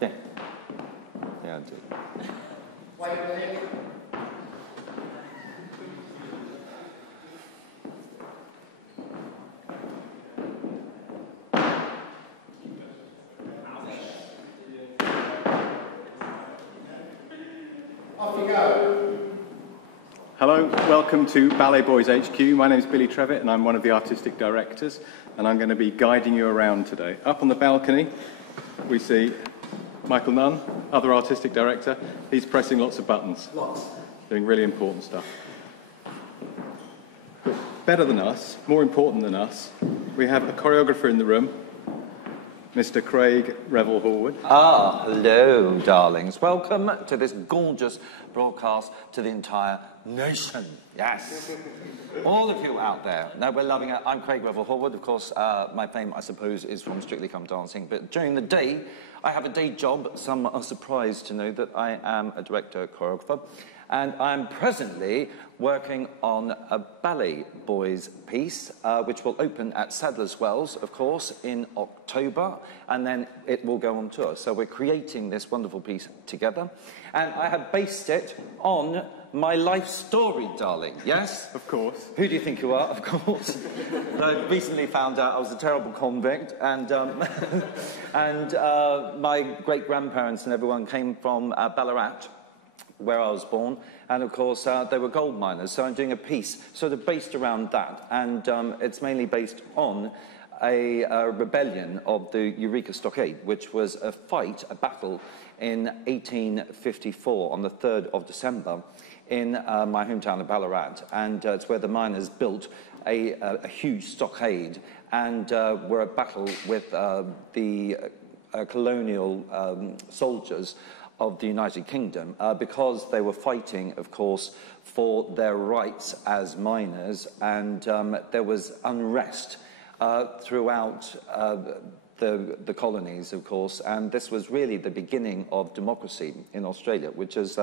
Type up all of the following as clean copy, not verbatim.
Yeah. Yeah, I do. Wait a minute. Off you go. Hello, welcome to BalletBoyz HQ. My name is Billy Trevitt and I'm one of the artistic directors, and I'm going to be guiding you around today. Up on the balcony we see Michael Nunn, other artistic director. He's pressing lots of buttons. Lots. Doing really important stuff. But better than us, more important than us, we have a choreographer in the room, Mr. Craig Revel Horwood. Hello, darlings. Welcome to this gorgeous broadcast to the entire nation. Yes. All of you out there. No, we're loving it. I'm Craig Revel Horwood. Of course, my fame, I suppose, is from Strictly Come Dancing. But during the day, I have a day job. Some are surprised to know that I am a director choreographer. And I'm presently working on a BalletBoyz piece, which will open at Sadler's Wells, of course, in October, and then it will go on tour. So we're creating this wonderful piece together, and I have based it on my life story, darling. Yes? Of course. Who do you think you are? Of course. I recently found out I was a terrible convict, and my great-grandparents and everyone came from Ballarat, where I was born, and of course they were gold miners, so I'm doing a piece sort of based around that, and it's mainly based on a rebellion of the Eureka Stockade, which was a battle in 1854 on the 3rd of December in my hometown of Ballarat, and it's where the miners built a huge stockade and were at battle with the colonial soldiers of the United Kingdom because they were fighting, of course, for their rights as miners, and there was unrest throughout the colonies, of course, and this was really the beginning of democracy in Australia, which is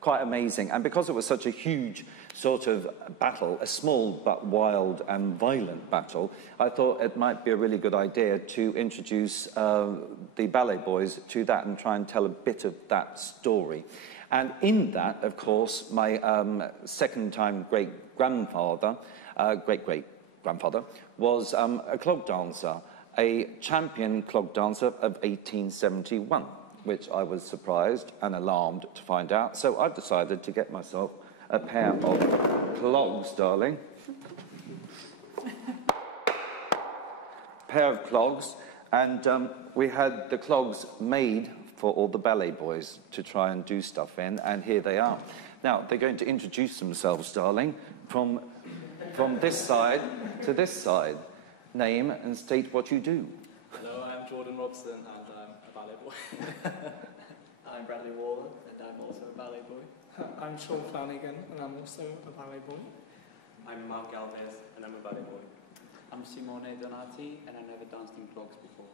quite amazing. And because it was such a huge sort of battle, a small but wild and violent battle, I thought it might be a really good idea to introduce the BalletBoyz to that and try and tell a bit of that story. And in that, of course, my second-time great-grandfather, great-great-grandfather, was a clog dancer, a champion clog dancer of 1871, which I was surprised and alarmed to find out. So I've decided to get myself a pair of clogs, darling. Pair of clogs, and we had the clogs made for all the BalletBoyz to try and do stuff in, and here they are. Now, they're going to introduce themselves, darling, from this side to this side. Name and state what you do. Hello, I'm Jordan Robson, and I'm a ballet boy. I'm Bradley Waller, and I'm also a ballet boy. I'm Sean Flanagan, and I'm also a ballet boy. I'm Mark Galvez, and I'm a ballet boy. I'm Simone Donati, and I never danced in clogs before.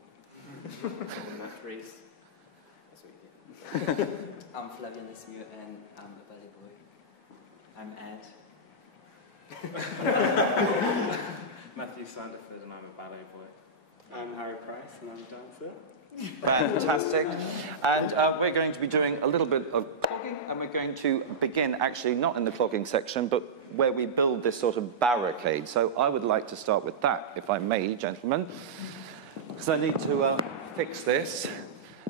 Reese. I'm Flavia Nesmieux, and I'm a ballet boy. I'm Ed. Matthew Sanderford, and I'm a ballet boy. I'm Harry Price, and I'm a dancer. Fantastic. And we're going to be doing a little bit of clogging, and we're going to begin actually not in the clogging section, but where we build this sort of barricade. So I would like to start with that, if I may, gentlemen, because I need to fix this.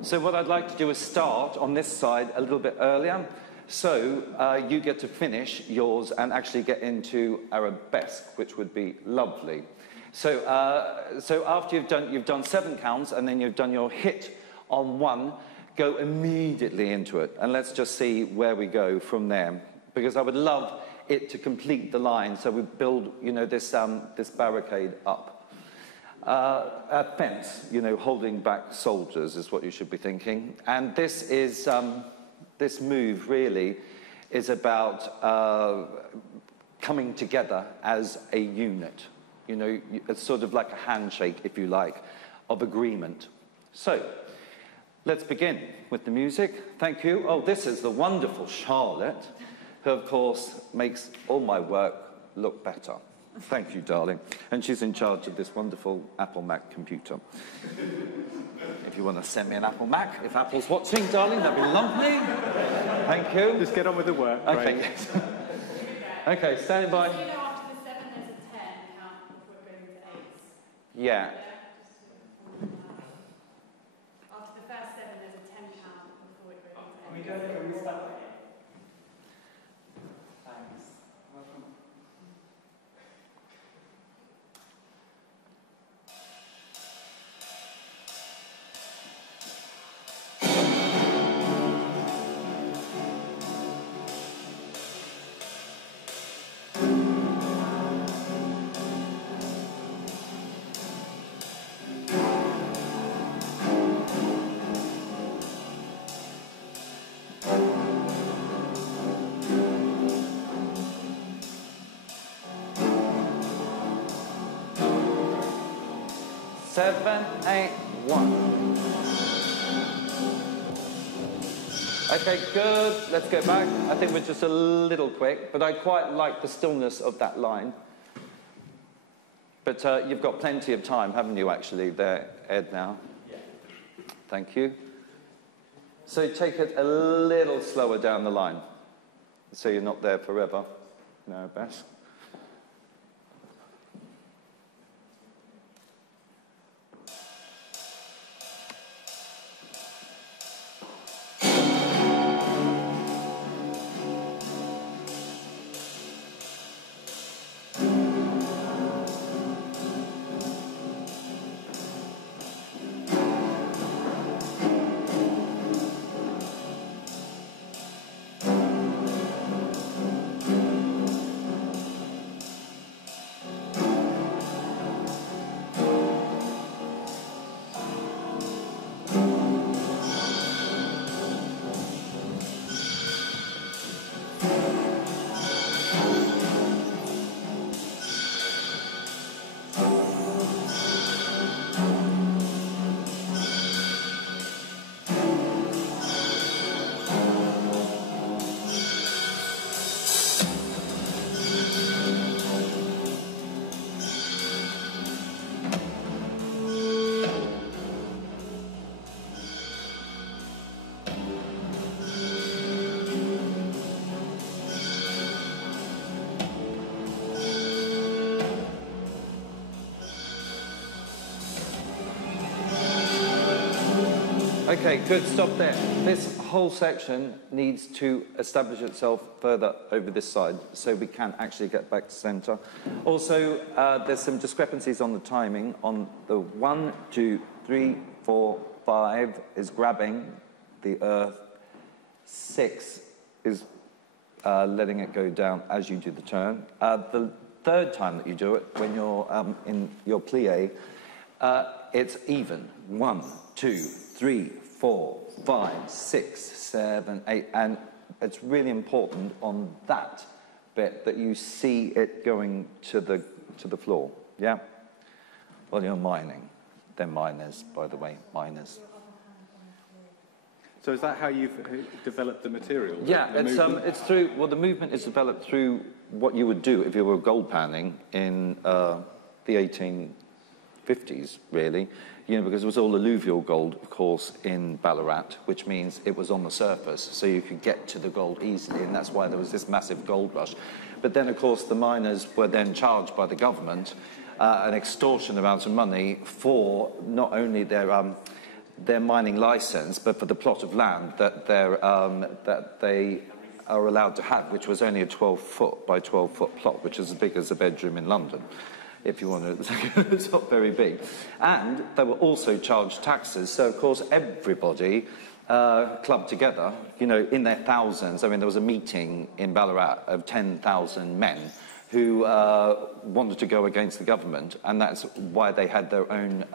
So what I'd like to do is start on this side a little bit earlier, so you get to finish yours and actually get into arabesque, which would be lovely. So, so after you've done 7 counts, and then you've done your hit on 1, go immediately into it, and let's just see where we go from there. Because I would love it to complete the line, so we build, you know, this barricade up. A fence, you know, holding back soldiers is what you should be thinking. And this is this move really is about coming together as a unit. You know, it's sort of like a handshake, if you like, of agreement. So, let's begin with the music. Thank you. Oh, this is the wonderful Charlotte, who, of course, makes all my work look better. Thank you, darling. And she's in charge of this wonderful Apple Mac computer. if you want to send me an Apple Mac. If Apple's watching, darling, that'd be lovely. Thank you. Just get on with the work. Okay, Right. yes. Okay, standing by. You know, after the 7, there's a 10 count before it goes into 8s. Yeah. After the first 7, there's a 10 count before it goes into 8s. Can we start again? Thanks. Welcome. Seven, 8, 1. Okay, good. Let's go back. I think we're just a little quick, but I quite like the stillness of that line. But you've got plenty of time, haven't you, actually, there, Ed, now? Yeah. Thank you. So take it a little slower down the line, so you're not there forever. No, Bess. Okay, good, stop there. This whole section needs to establish itself further over this side so we can actually get back to centre. Also, there's some discrepancies on the timing. On the 1, 2, 3, 4, 5 is grabbing the earth. 6 is letting it go down as you do the turn. The third time that you do it, when you're in your plie, it's even. 1, 2, 3, 4, 5, 6, 7, 8, and it's really important on that bit that you see it going to the floor. Yeah. Well, you're mining. They're miners, by the way, miners. So is that how you've developed the material? Yeah, the it's through. Well, the movement is developed through what you would do if you were gold panning in the 1850s, really. You know, because it was all alluvial gold, of course, in Ballarat, which means it was on the surface, so you could get to the gold easily, and that's why there was this massive gold rush. But then, of course, the miners were then charged by the government an extortionate amount of money for not only their mining license, but for the plot of land that they are allowed to have, which was only a 12-foot by 12-foot plot, which is as big as a bedroom in London. If you want to, it's not very big. And they were also charged taxes. So, of course, everybody clubbed together, you know, in their thousands. I mean, there was a meeting in Ballarat of 10,000 men who wanted to go against the government. And that's why they had their own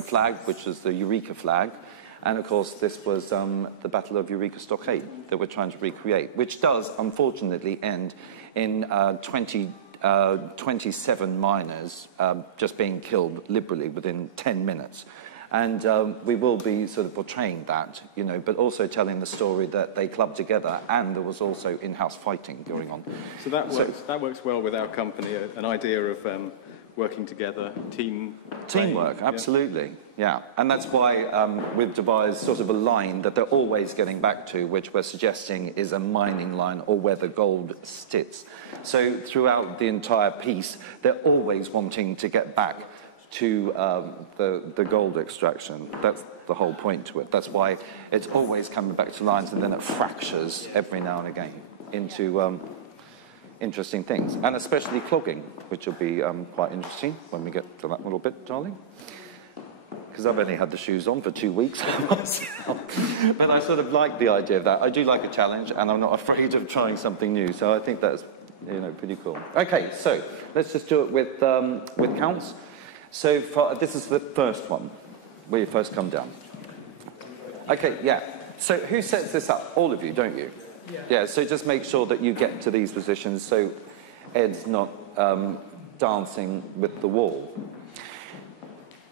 flag, which was the Eureka flag. And, of course, this was the Battle of Eureka Stockade that we're trying to recreate, which does, unfortunately, end in 27 miners just being killed liberally within 10 minutes. And we will be sort of portraying that, you know, but also telling the story that they clubbed together and there was also in-house fighting going on. So that works well with our company, an idea of working together, Teamwork, absolutely, yeah. And that's why we've devised sort of a line that they're always getting back to, which we're suggesting is a mining line or where the gold sits. So throughout the entire piece, they're always wanting to get back to the gold extraction. That's the whole point to it. That's why it's always coming back to lines, and then it fractures every now and again into interesting things, and especially clogging, which will be quite interesting when we get to that little bit, darling. Because I've only had the shoes on for 2 weeks myself. But I sort of like the idea of that. I do like a challenge, and I'm not afraid of trying something new. So I think that's, you know, pretty cool. Okay, so let's just do it with counts. So this is the first one, where you first come down. Okay, yeah. So who sets this up? All of you, don't you? Yeah, so just make sure that you get to these positions so Ed's not dancing with the wall.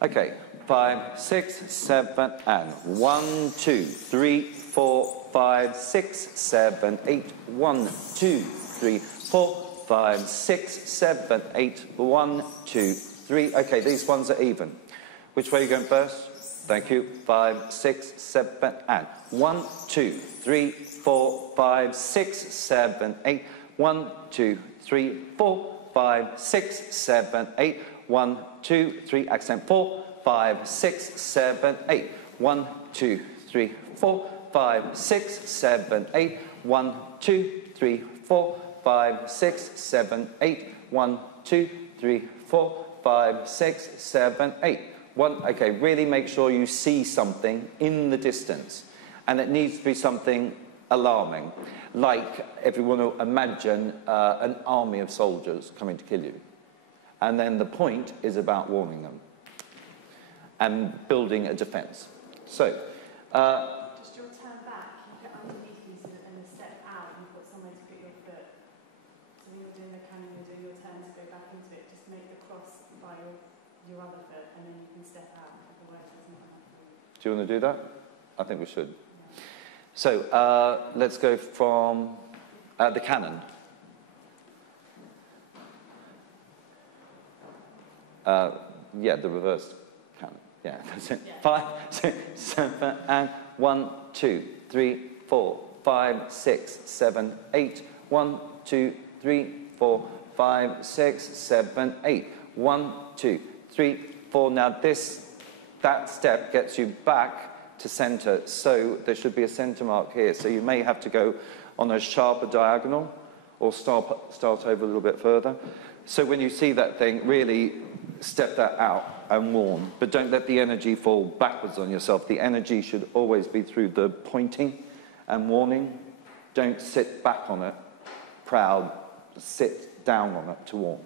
Okay, 5, 6, 7, and 1, 2, 3, 4, 5, 6, 7, 8, 1, 2, 3, 4, 5, 6, 7, 8, 1, 2, 3. Okay, these ones are even. Which way are you going first? Thank you. 5, 6, 7, and 1, 2, 3, 4, 5, 6, 7, 8. 1, 2, 3, 4, 5, 6, 7, 8. 1, 2, 3. Accent 4, 5, 6, 7, 8. 1, 2, 3, 4, 5, 6, 7, 8. 1, 2, 3, 4, 5, 6, 7, 8. 1, 2, 3, 4, 5, 6, 7, 8. Okay, really make sure you see something in the distance. And it needs to be something alarming. Like if you want to imagine an army of soldiers coming to kill you. And then the point is about warning them. And building a defence. So, just your turn back, you get underneath these and a step out, and you've got somewhere to put your foot. So when you're doing the cannon, you're doing your turn to go back into it, just make the cross by your other foot, and then you can step out, otherwise there's not enough for you. Do you want to do that? I think we should. So, let's go from the cannon. Yeah, the reverse cannon. Yeah, that's it. 5, 6, 7, and 1, 2, 3, 4, 5, 6, 7, 8. 1, 2, 3, 4, 5, 6, 7, 8. 1, 2, 3, 4. Now that step gets you back to centre, so there should be a centre mark here. So you may have to go on a sharper diagonal or start over a little bit further. So when you see that thing, really step that out and warn. But don't let the energy fall backwards on yourself. The energy should always be through the pointing and warning. Don't sit back on it, proud. Sit down on it to warn.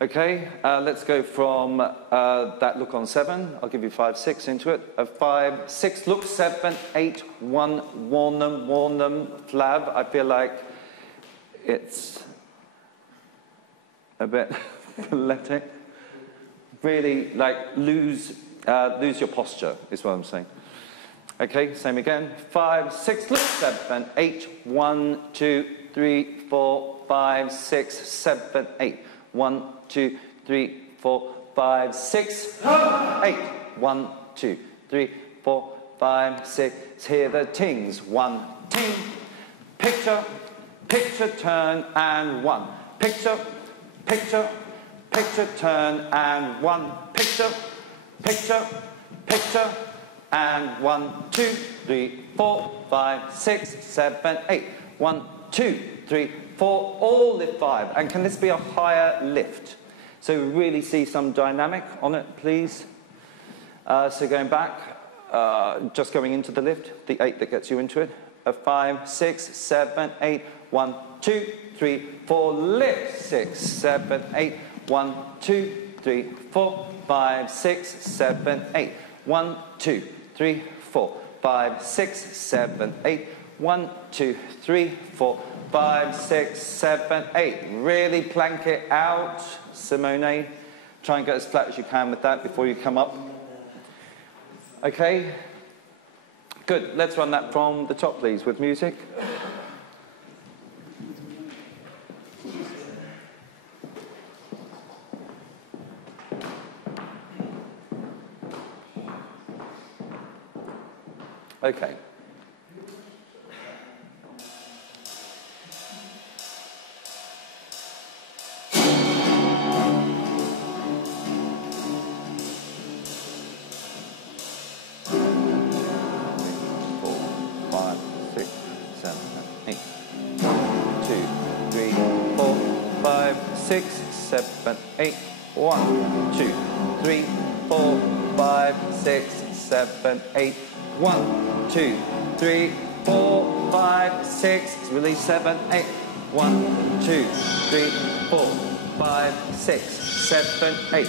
Okay, let's go from that look on 7. I'll give you 5, 6 into it. 5, 6, look, 7, 8, 1, warn them, flab. I feel like it's a bit pathetic. Really, like, lose your posture, is what I'm saying. Okay, same again. 5, 6, look, 7, 8, 1, 2, 3, 4, 5, 6, 7, 8. 1, 2, 3, 4, 5, 6, 8. 1, 2, 3, 4, 5, 6. Hear the tings. 1, ting. Picture, picture, turn, and 1. Picture, picture, picture, turn, and 1. Picture, picture, picture, and 1, 2, 3, 4, 5, 6, 7, 8. 1, 2, 3, 4, all lift 5. And can this be a higher lift? So really see some dynamic on it, please. So going back, just going into the lift, the 8 that gets you into it. 5, 6, 7, 8. 1, 2, 3, 4, lift. 6, 7, 8. 1, 2, 3, 4, 5, 6, 7, 8. 1, 2, 3, 4, 5, 6, 7, 8. 1, 2, 3, 4, 5, 6, 7, 8. Really plank it out, Simone. Try and get as flat as you can with that before you come up. Okay? Good. Let's run that from the top, please, with music. Okay. Six, seven, eight. 1, 2, 3, 4, 5, 6, 7, 8. 1, 2, 3, 4, 5, 6. Release 7, 8. 1, 2, 3, 4, 5, 6, 7, 8.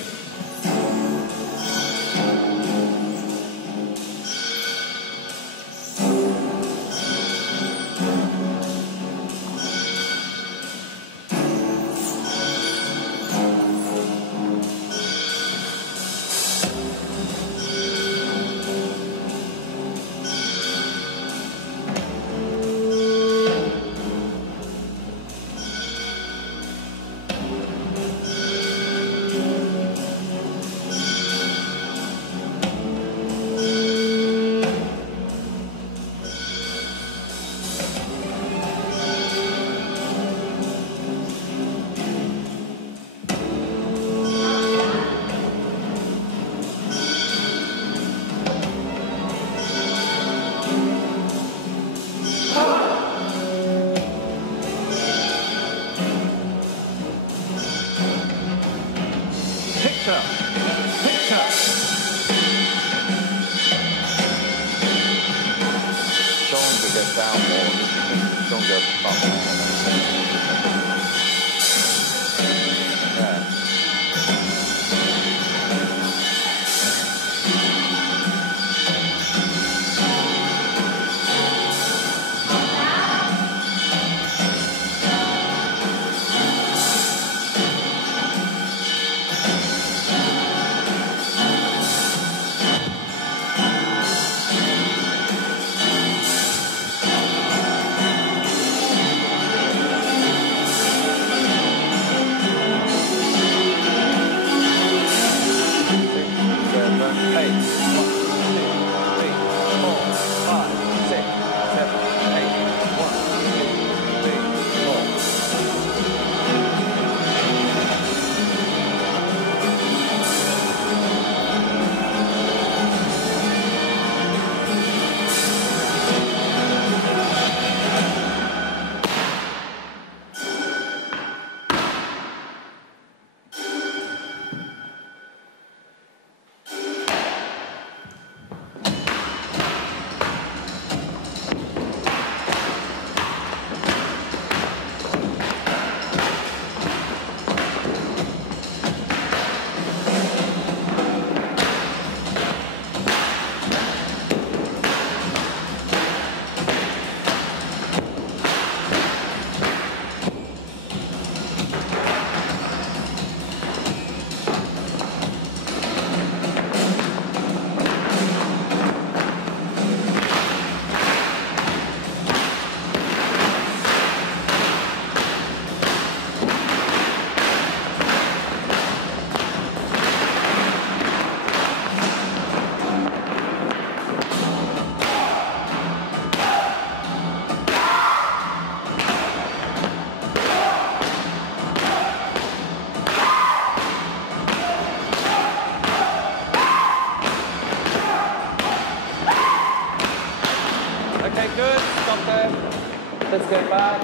Let's go back.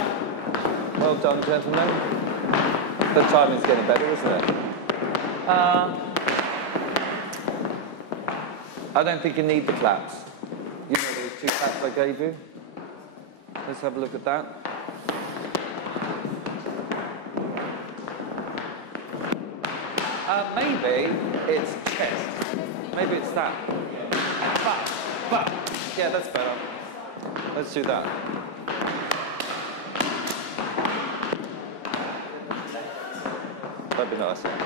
Well done, gentlemen. The timing's getting better, isn't it? I don't think you need the claps. You know those 2 claps I gave you? Let's have a look at that. Maybe it's chest. Maybe it's that. Bah. Yeah, that's better. Let's do that. That'd be nice, yeah.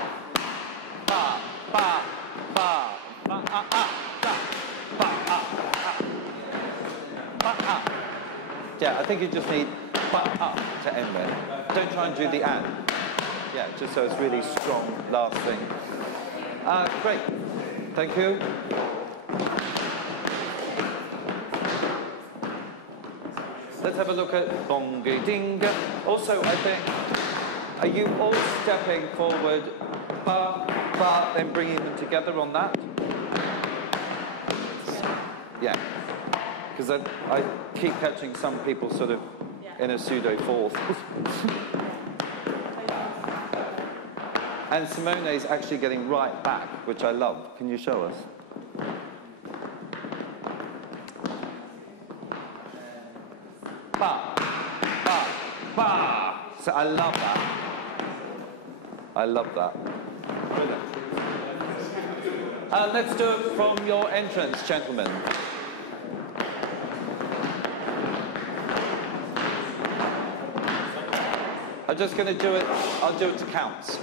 Ba, ba, ba, ba, ah, ah, da, ba, ah, ah. Ba, ah. Yeah, I think you just need ba, ah to end there. Don't try and do the and. Yeah, just so it's really strong last thing. Great. Thank you. Let's have a look at bongi ding. Also, I think, are you all stepping forward, ba, ba, then bringing them together on that? Yeah. Because I keep catching some people sort of in a pseudo fourth. And Simone's actually getting right back, which I love. Can you show us? Ba, ba, ba. So I love that. I love that. Let's do it from your entrance, gentlemen. I'm just going to do it, I'll do it to counts.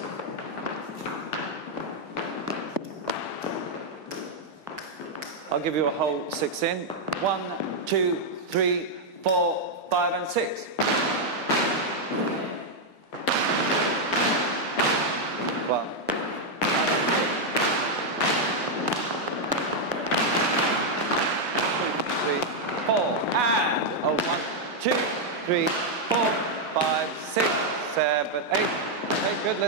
I'll give you a whole 6 in. 1, 2, 3, 4, 5, and 6. One. 4, and 1, 2, 3, 4, 5, 6, 7, 8. Okay, good.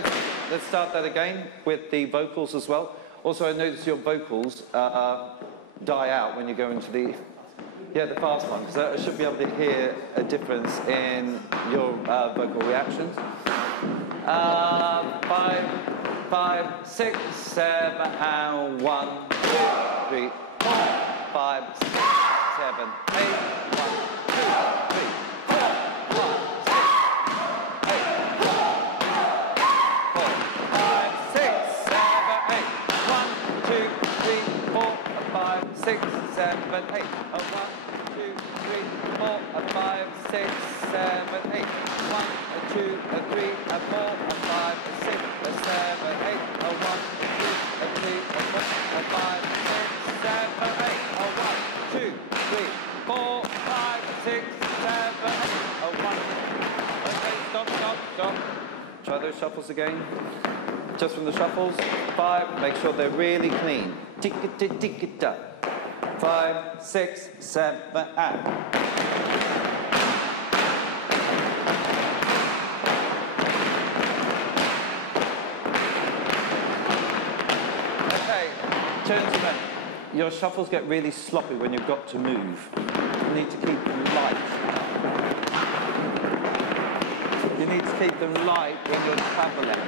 Let's start that again with the vocals as well. Also, I notice your vocals die out when you go into the fast one, because I should be able to hear a difference in your vocal reactions. 5, 6, 7, and 1, 2, 3, 4, 5, 6, 7, 8. 1, 2, 3, 4, 5, 6, 7, 8. 1, 2, 3, 4, 5, 6, 7, 8. 1, 2, 3, 4, 5, 6, 7, 8. 1, 2, 3, 4, 5, 6, 7, 8. 1, 2, 3, 4, 5, 6, 7, 8. 1, 2, 3, 4, 5, 6, 7, 8. 1. Okay, stop. Try those shuffles again. Just from the shuffles. 5, make sure they're really clean. Tick-a-tick-tick-a-da. 5, 6, 7, and. Okay, gentlemen, your shuffles get really sloppy when you've got to move. You need to keep them light. You need to keep them light when you're travelling.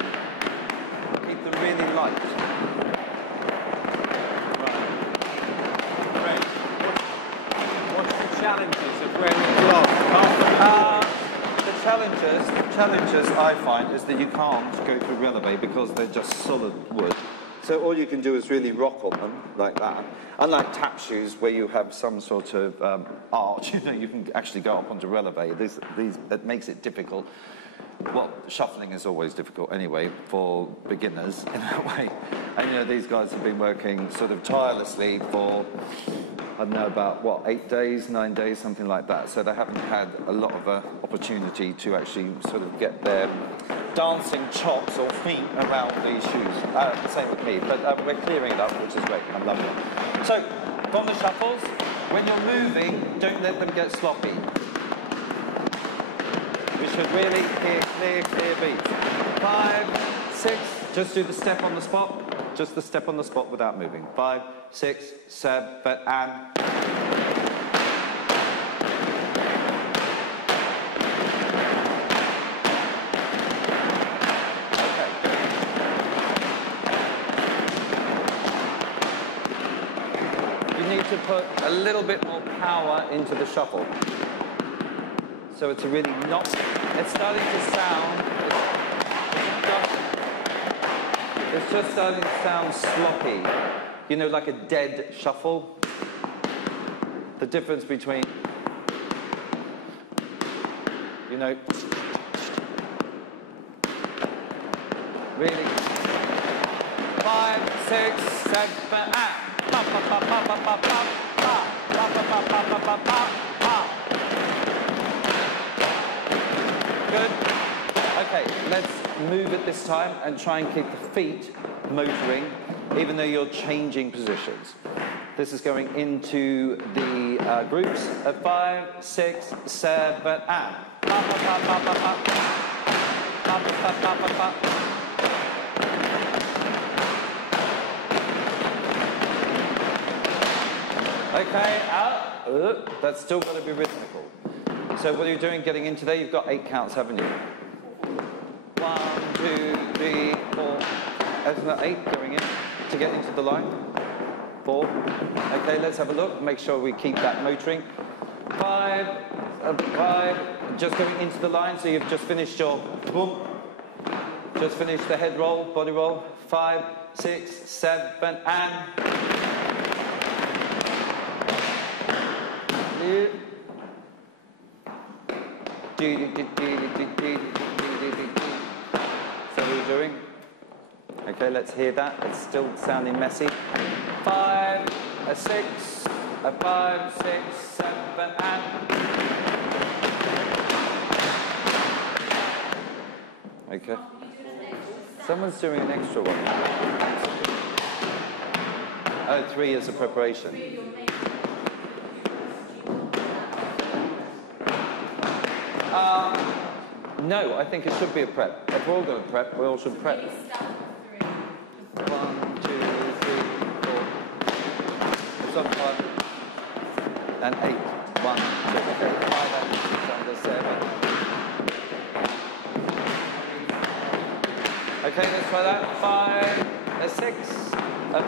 Keep them really light. Challenges of wearing gloves? The challenges I find is that you can't go through releve because they're just solid wood. So all you can do is really rock on them like that. Unlike tap shoes where you have some sort of arch, you can actually go up onto releve. It makes it difficult. Well, shuffling is always difficult anyway for beginners in that way. And these guys have been working sort of tirelessly for, I don't know, about, 8 days, 9 days, something like that. So they haven't had a lot of opportunity to actually sort of get their dancing chops or feet around these shoes. Same with me, but we're clearing it up, which is great. I'm loving it. So, from the shuffles, when you're moving, don't let them get sloppy. We should really hear clear beats. 5, 6, just do the step on the spot. Just the step on the spot without moving. 5, 6, 7, and. Okay. You need to put a little bit more power into the shuffle. So it's really not. It's starting to sound. It's just starting to sound sloppy. Like a dead shuffle. The difference between, really. 5, 6, 7, and. Good. Okay, let's move it this time and try and keep the feet motoring, even though you're changing positions. This is going into the groups of 5, 6, 7, and up, up, up, up, up, up, up, up, up, up, up, up. Okay, out. That's still got to be rhythmical. So what are you doing getting into there? You've got 8 counts, haven't you? 1, 2, 3, 4. Isn't that 8 going in to get into the line? 4. Okay, let's have a look. Make sure we keep that motoring. 5, 5. Just going into the line. So you've just finished your boom. Just finished the head roll, body roll. 5, 6, 7, and. So what are you doing? Okay, let's hear that. It's still sounding messy. 5, 6, 5, 6, 7, and. Okay. Someone's doing an extra one. Oh, 3 is a preparation. No, I think it should be a prep. If we're all going to prep, we all should prep. 1, 2, 3, 4. It's on 5 and 8. 1, 2, 3, 5 and 6 under 7. Okay, let's try that. 5, 6,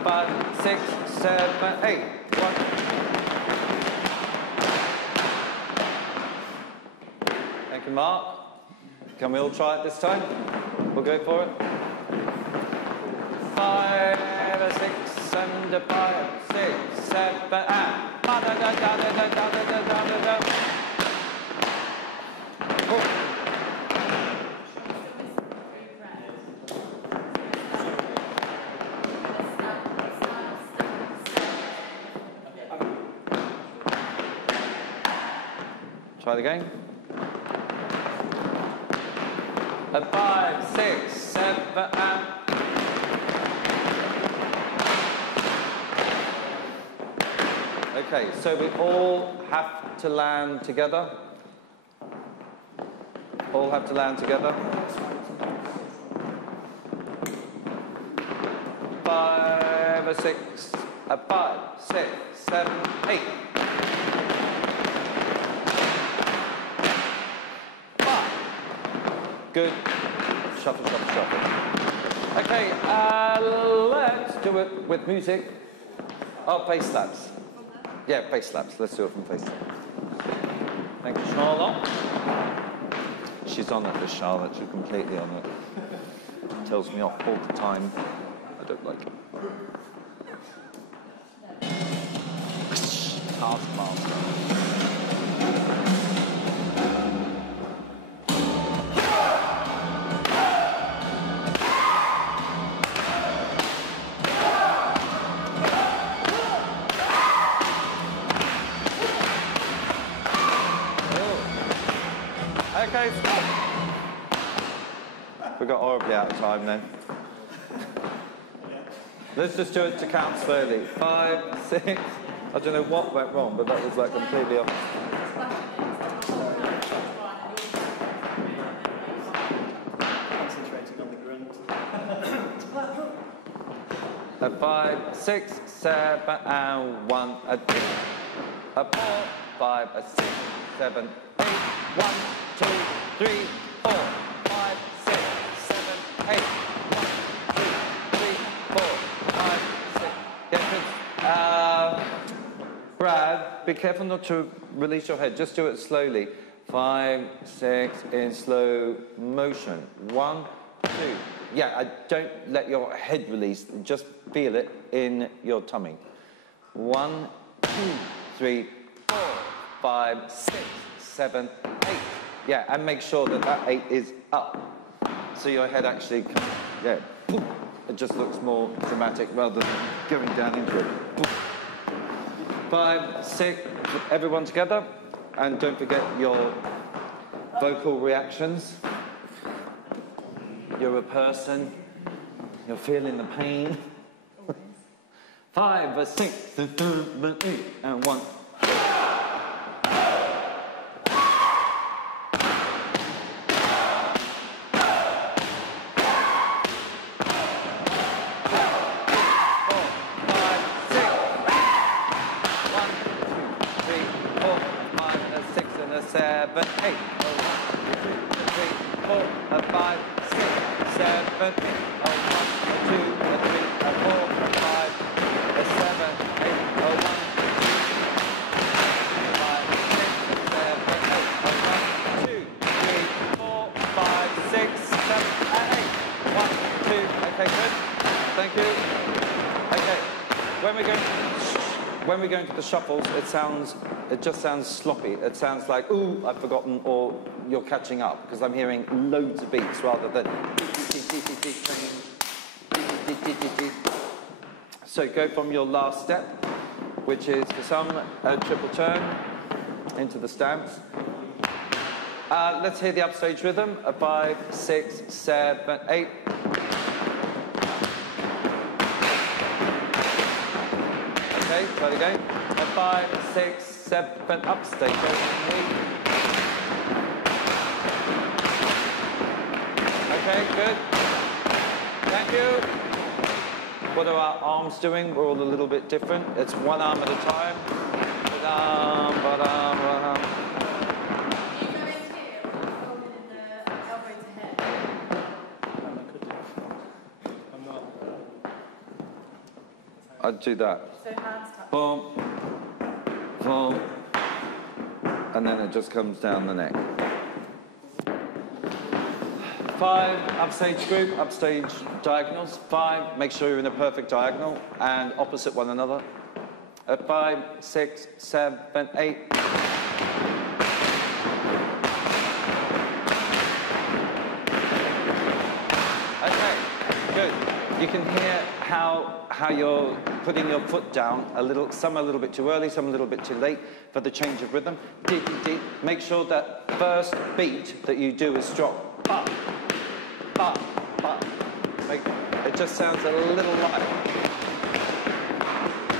5, 6, 7, 8. 1. Thank you, Mark. Can we all try it this time? We'll go for it. 5, 6, and 5, 6, 7, and. Try it again. 5, 6, 7, and. Okay, so we all have to land together. All have to land together. 5, 6, 5, 6, 7, 8. 5. Good. Shuffle, shuffle, shuffle. Okay, let's do it with music. Oh, bass slaps. Yeah, bass slaps. Let's do it from bass slaps. Thank you, Charlotte. She's on it, this Charlotte. She's completely on it. Tells me off all the time. I don't like it. Taskmaster. Okay, stop. We got horribly out of time then. Let's just do it to count slowly. 5, 6. I don't know what went wrong, but that was like completely off. Concentrating on the grunt. 5, 6, 7, and 1, 2, 4, 5, 6, 7, 8, 1, 2, 3, 4, 5, 6, 7, 8, 1, 2, 3, 4, 5, 6. Get this. Brad, be careful not to release your head. Just do it slowly. 5, 6 in slow motion. 1, 2. Yeah, don't let your head release. Just feel it in your tummy. 1, 2, 3, 4, 5, 6, 7, 8. Yeah, and make sure that that 8 is up. So your head actually comes, yeah, it just looks more dramatic rather than going down into it. 5, 6, everyone together. And don't forget your vocal reactions. You're a person. You're feeling the pain. 5, 6, 7, 8, and 1. 7, 8. 1, 2, 3, 4, 5, 6, 7, 8. 1, 2, 3, 4, 5, 7, 8. 1, 2, 3, 4, 5, 6, 7, and 8. 1, 2. Okay, good. Thank you. Okay. When we go into the shuffles, it just sounds sloppy. It sounds like, ooh, I've forgotten, or you're catching up, because I'm hearing loads of beats rather than. So go from your last step, which is for some a triple turn into the stance. Let's hear the upstage rhythm. 5, 6, 7, 8. Okay, try it again. 5, 6, 7, upstage. Okay, good. Thank you. What are our arms doing? We're all a little bit different. It's one arm at a time. Ba-dum, ba-dum, ba-dum. You go in here, holding in the elbow to head. I'm not. I'd do that. So hands touch. Boom, boom, and then it just comes down the neck. 5, upstage group, upstage diagonals. 5, make sure you're in a perfect diagonal and opposite one another. 5, 6, 7, 8. Okay, good. You can hear how you're putting your foot down a little, some a little bit too early, some a little bit too late for the change of rhythm. Make sure that first beat that you do is strong. Ba, ba, ba. It just sounds a little light.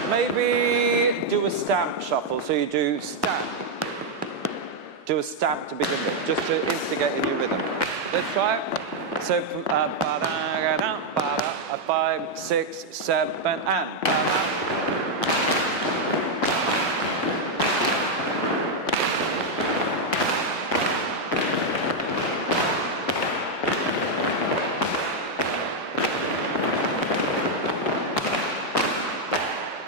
Maybe do a stamp shuffle, so you do stamp. Do a stamp to begin with, just to instigate a new rhythm. Let's try it. So from 5, 6, 7, and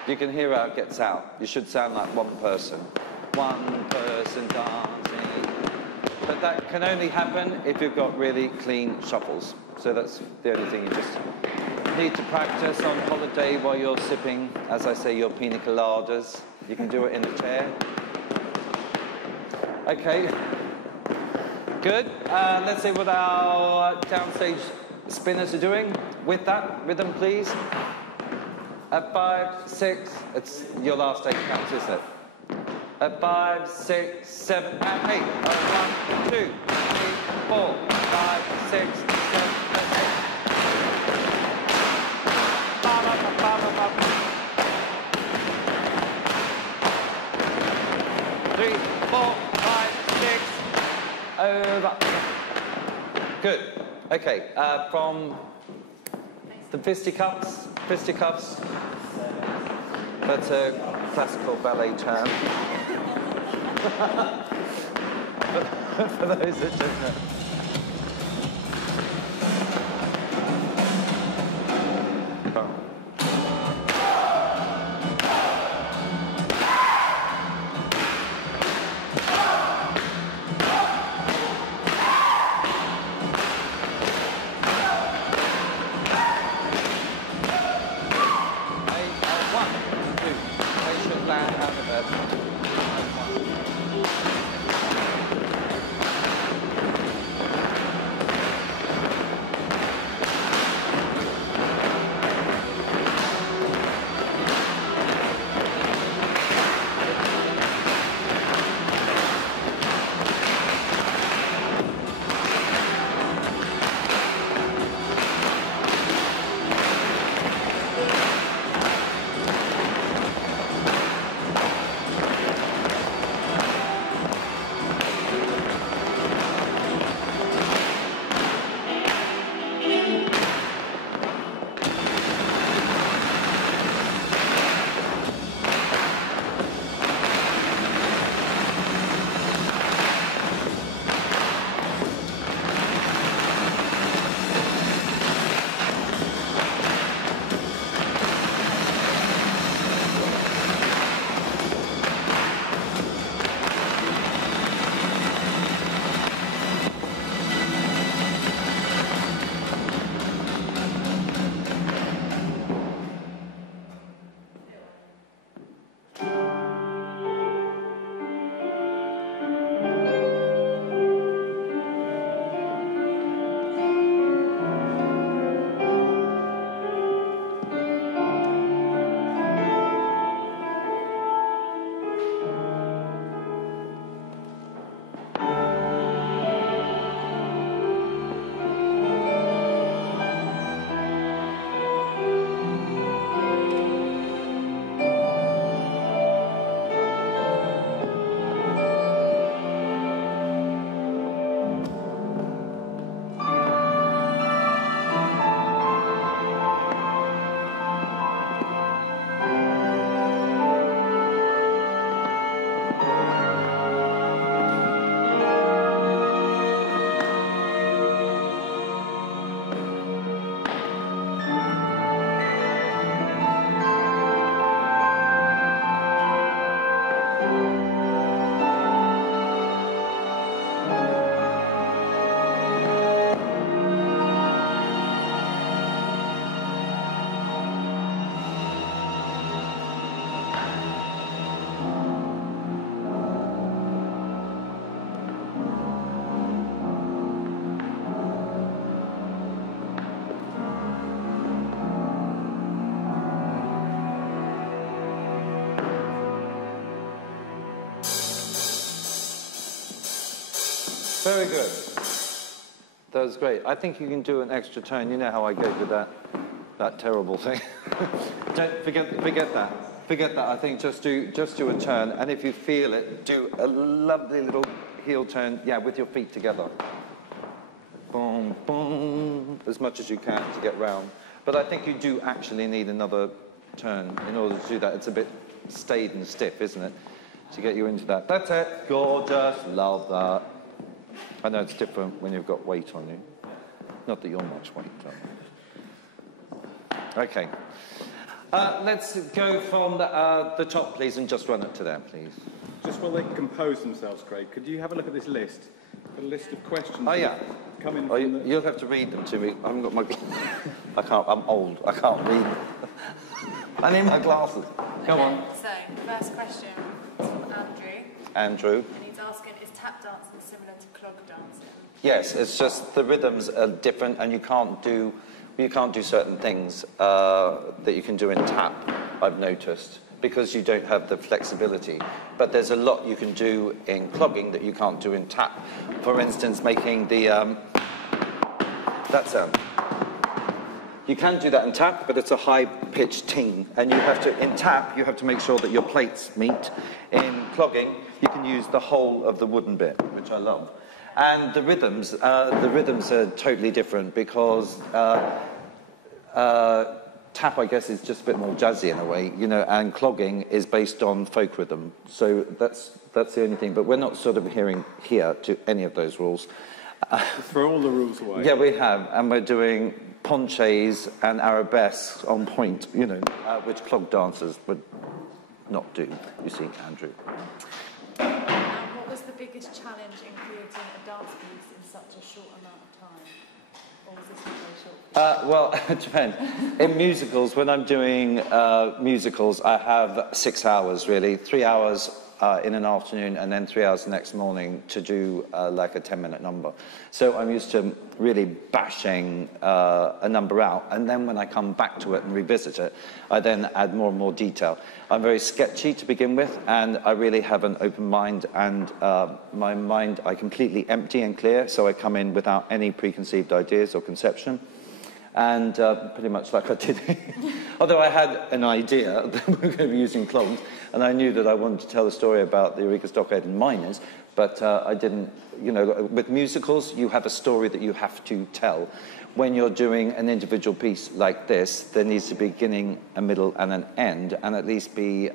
you can hear how it gets out. You should sound like one person. One person dancing. But that can only happen if you've got really clean shuffles. So that's the only thing you just need to practice on holiday while you're sipping, as I say, your pina coladas. You can do it in a chair. Okay. Good. Let's see what our downstage spinners are doing with that rhythm, please. 5, 6, it's your last 8 counts, isn't it? 5, 6, 7, and 8. 1, 2, 3, 4, 5, 6, 7, 8. 3, 4, 5, 6. Over. Good. Okay. From the fisticuffs. That's a classical ballet term. For those that don't know. Very good. That was great. I think you can do an extra turn. You know how I go with that terrible thing. Don't forget that. Forget that. I think just do a turn, and if you feel it, do a lovely little heel turn. Yeah, with your feet together. Boom, boom, as much as you can to get round. But I think you do actually need another turn in order to do that. It's a bit staid and stiff, isn't it? To get you into that. That's it. Gorgeous. Love that. I know it's different when you've got weight on you. Not that you're much weight, Okay. Let's go from the top, please, and just run it to there, please. Just while they compose themselves, Craig, could you have a look at this list? A list of questions. Oh, yeah. Come in. You'll have to read them to me. I haven't got my... I can't. I'm old. I can't read. I need my glasses. Go on. So, first question is from Andrew. Andrew. And he's asking, is tap dancing similar to clog dancing? Yes, it's just the rhythms are different, and you can't do certain things that you can do in tap, I've noticed, because you don't have the flexibility. But there's a lot you can do in clogging that you can't do in tap. For instance, making the that sound. You can do that in tap, but it's a high-pitched ting, and you have to, in tap, you have to make sure that your plates meet. In clogging, you can use the whole of the wooden bit, which I love. And the rhythms are totally different because tap, I guess, is just a bit more jazzy in a way, you know, and clogging is based on folk rhythm. So that's the only thing. But we're not sort of adhering here to any of those rules. Throw all the rules away. Yeah, we have, and we're doing ponchés and arabesques on point, you know, which clog dancers would not do, you see, Andrew. What was the biggest challenge in creating a dance piece in such a short amount of time? Or was this very short? Well, it depends. In musicals, when I'm doing musicals, I have 6 hours, really. 3 hours in an afternoon and then 3 hours the next morning to do like a 10-minute number. So I'm used to really bashing a number out, and then when I come back to it and revisit it, I then add more and more detail. I'm very sketchy to begin with, and I really have an open mind, and my mind I completely empty and clear, so I come in without any preconceived ideas or conception. And pretty much like I did. Although I had an idea that we were going to be using clogs, and I knew that I wanted to tell a story about the Eureka Stockade and miners, but I didn't, you know, with musicals, you have a story that you have to tell. When you're doing an individual piece like this, there needs to be a beginning, a middle, and an end, and at least be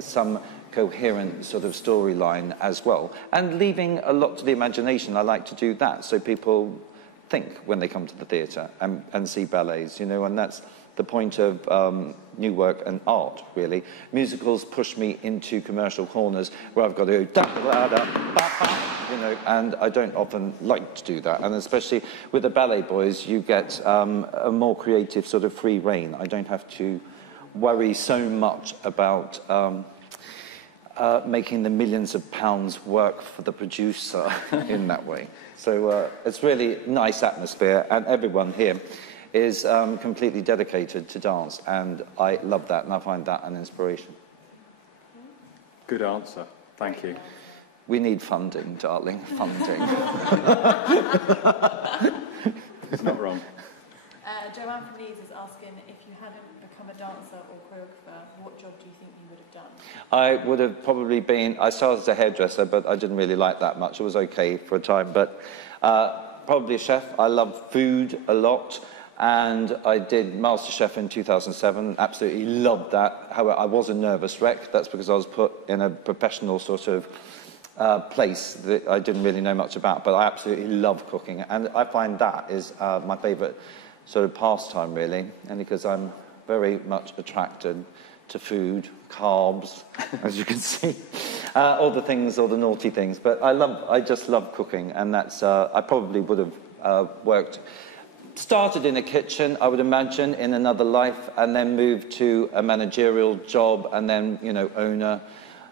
some coherent sort of storyline as well. And leaving a lot to the imagination, I like to do that, so people think when they come to the theatre and see ballets, you know, and that's the point of new work and art, really. Musicals push me into commercial corners where I've got to go, you know, and I don't often like to do that. And especially with the BalletBoyz, you get a more creative sort of free rein. I don't have to worry so much about making the millions of pounds work for the producer in that way. So it's really nice atmosphere, and everyone here is completely dedicated to dance, and I love that, and I find that an inspiration. Good answer. Thank you. We need funding, darling, funding. It's not wrong. Joanne from Leeds is asking, if you hadn't become a dancer or choreographer, what job do you think you would have done? I would have probably been, I started as a hairdresser, but I didn't really like that much. It was okay for a time, but probably a chef. I love food a lot, And I did MasterChef in 2007, absolutely loved that. However, I was a nervous wreck. That's because I was put in a professional sort of place that I didn't really know much about, but I absolutely love cooking. And I find that is my favourite sort of pastime, really, and because I'm very much attracted to food, carbs, as you can see, all the things, all the naughty things. But I just love cooking, and that's, I probably would have started in a kitchen, I would imagine, in another life, and then moved to a managerial job, and then, you know, owner,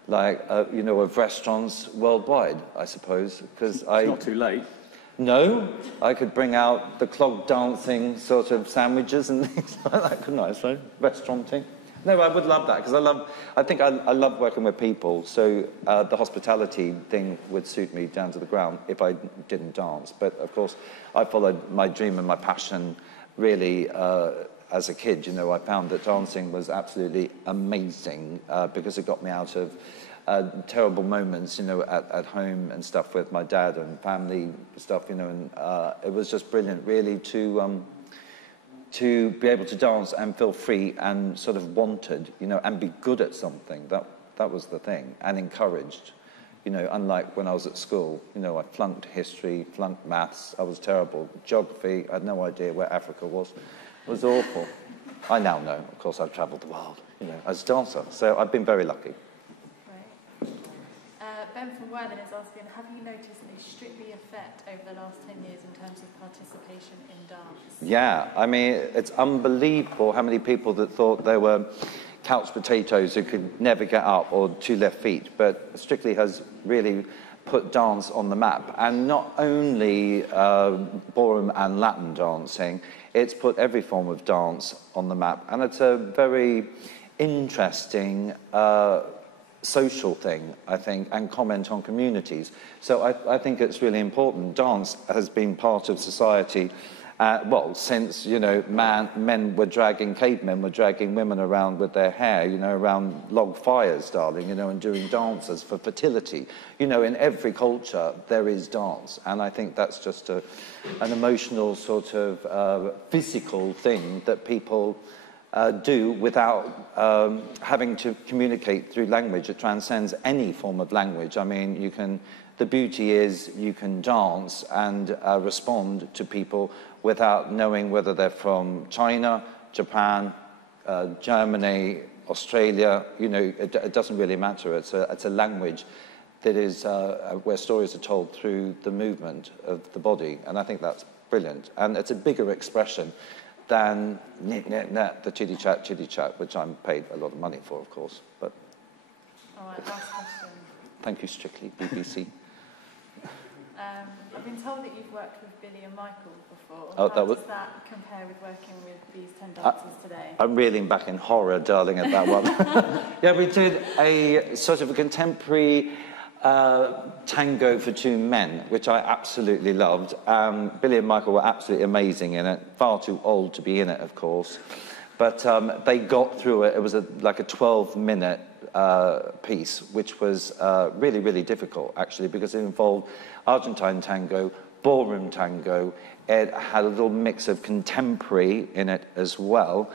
like, you know, of restaurants worldwide, I suppose, because It's not too late. No, I could bring out the clog dancing sort of sandwiches and things like that, couldn't I? So, restauranting. No, I would love that, because I think I love working with people, so the hospitality thing would suit me down to the ground if I didn't dance. But, of course, I followed my dream and my passion really as a kid. You know, I found that dancing was absolutely amazing because it got me out of terrible moments, you know, at home and stuff with my dad and family stuff, you know, and it was just brilliant, really, to be able to dance and feel free and sort of wanted, you know, and be good at something. That was the thing, and encouraged, you know, unlike when I was at school. You know, I flunked history, flunked maths, I was terrible. Geography, I had no idea where Africa was. It was awful. I now know, of course, I've travelled the world, you know, as a dancer, so I've been very lucky. Right. Ben from Wheeldon is asking, have you noticed a Strictly effect over the last 10 years in terms of participation in dance? Yeah, I mean, it's unbelievable how many people that thought they were couch potatoes who could never get up or two left feet, but Strictly has really put dance on the map, and not only ballroom and Latin dancing, it's put every form of dance on the map, and it's a very interesting social thing, I think, and comment on communities. So I think it's really important. Dance has been part of society, well, since, you know, cavemen were dragging women around with their hair, you know, around log fires, darling, you know, and doing dances for fertility. You know, in every culture there is dance, and I think that's just an emotional sort of physical thing that people do without having to communicate through language. It transcends any form of language. I mean, the beauty is you can dance and respond to people without knowing whether they're from China, Japan, Germany, Australia. You know, it doesn't really matter. It's a language that is where stories are told through the movement of the body, and I think that's brilliant. And it's a bigger expression than the chitty-chat, which I'm paid a lot of money for, of course. But all right, last question. Thank you, Strictly, BBC. I've been told that you've worked with Billy and Michael before. Oh, How does that compare with working with these 10 dancers today? I'm reeling back in horror, darling, at that one. Yeah, we did a sort of a contemporary tango for two men, which I absolutely loved. Billy and Michael were absolutely amazing in it. Far too old to be in it, of course. But they got through it. It was like a 12-minute piece, which was really, really difficult, actually, because it involved Argentine tango, ballroom tango. It had a little mix of contemporary in it as well.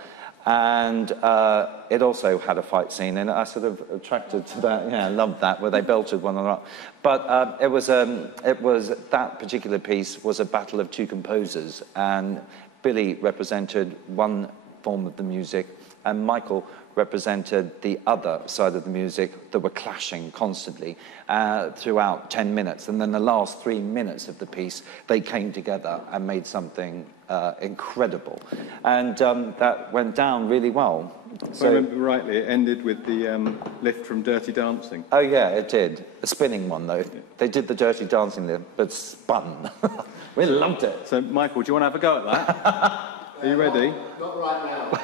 And it also had a fight scene in it. I sort of attracted to that. Yeah, I loved that, where they belted one another. But it was that particular piece was a battle of two composers, and Billy represented one form of the music, and Michael represented the other side of the music that were clashing constantly throughout 10 minutes. And then the last 3 minutes of the piece, they came together and made something incredible. And that went down really well. If I remember rightly, it ended with the lift from Dirty Dancing. Oh, yeah, it did. A spinning one, though. Yeah. They did the Dirty Dancing lift, but spun. We loved it. So, Michael, do you want to have a go at that? Are you ready? Not right now.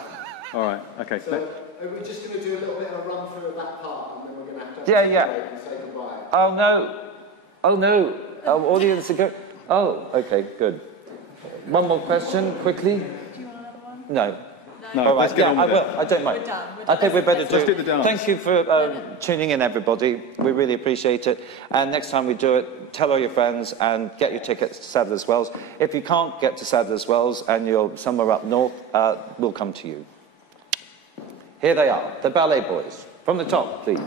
All right, okay. So, we're just going to do a little bit of a run through of that part, and then we're going to have to and say goodbye. Oh, no. Oh, no. Our audience are going... Oh, okay, good. One more question, quickly. Do you want another one? No. No? No, All let's right, get yeah, on I with it. will. I don't mind. We're done. I think we better Let's do the dance. Thank you for tuning in, everybody. We really appreciate it. And next time we do it, tell all your friends and get your tickets to Sadler's Wells. If you can't get to Sadler's Wells and you're somewhere up north, we'll come to you. Here they are, the BalletBoyz. From the top, please.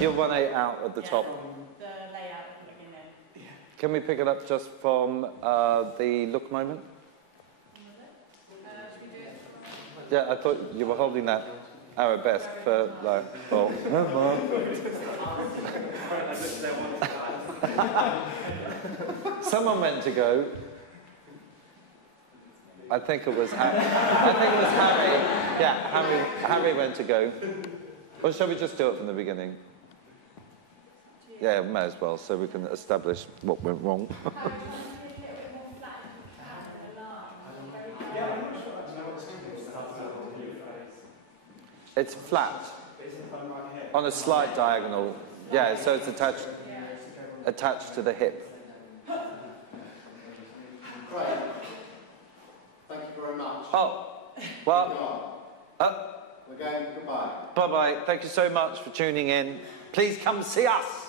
You're 1/8 out at the top. The layout at the beginning. Can we pick it up just from the look moment? Yeah, I thought you were holding that arabesque for like, oh. Someone went to go. I think it was Harry. Yeah, Harry went to go. Or shall we just do it from the beginning? Yeah, may as well, so we can establish what went wrong. It's flat, on a slight diagonal. Yeah, so it's attached to the hip. Craig, thank you very much. Oh, well, We're going goodbye. bye-bye. Thank you so much for tuning in. Please come see us.